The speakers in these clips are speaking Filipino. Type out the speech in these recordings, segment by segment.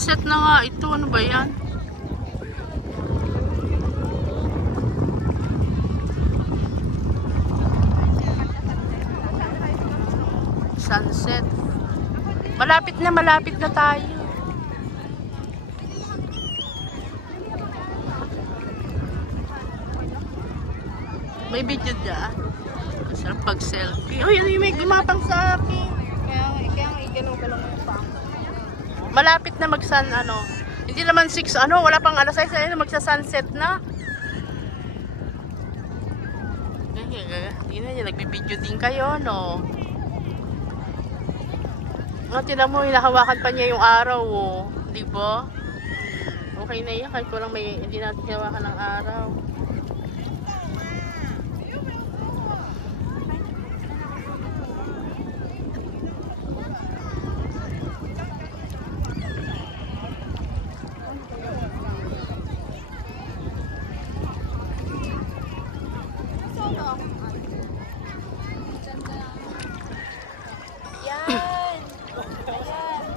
Sunset na nga ito. Ano ba yan? Sunset. Malapit na tayo. May video dyan. Masarap pag-selfie. Uy, ano yung may gumapang sa akin? Kaya nga, igalaw ka lang yung pang. Malapit na mag-sun, ano. Hindi naman 6, ano, wala pang alas 6, ano, magsa-sunset na. Hindi na yun, nagbibideo din kayo, no. Tinan mo, hinahawakan pa niya yung araw, oh. Di ba? Okay na yan, kahit walang hindi natin hinahawakan ng araw.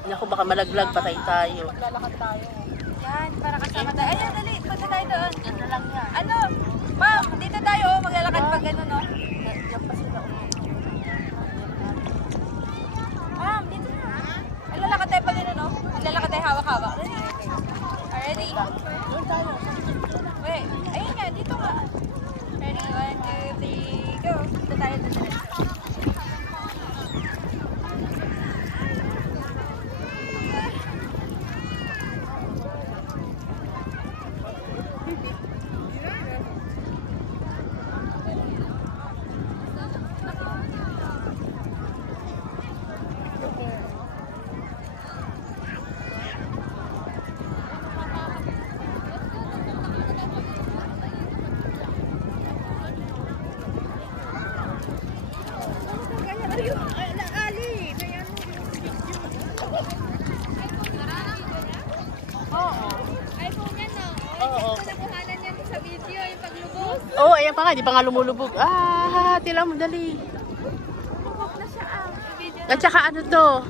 Naku, baka malaglag, patay tayo. Maglalakad tayo. Yan, para kasama tayo. Ayan, dali. Punta tayo doon. Ganda lang yan. Ano? Ma'am, dito tayo. Maglalakad pa gano'n, no? Diyan pa sila. Ma'am, dito na. Maglalakad tayo pa gano'n, no? Maglalakad tayo hawak-hawak. Ready? Doon tayo. Wait, ayun nga, dito nga. Ready? 1, 2, 3, go. Dito tayo, dito tayo. Oh, ayan pa nga, di pa nga lumulubog. Tila mo, dali. Lumubog na siya, At saka ano to?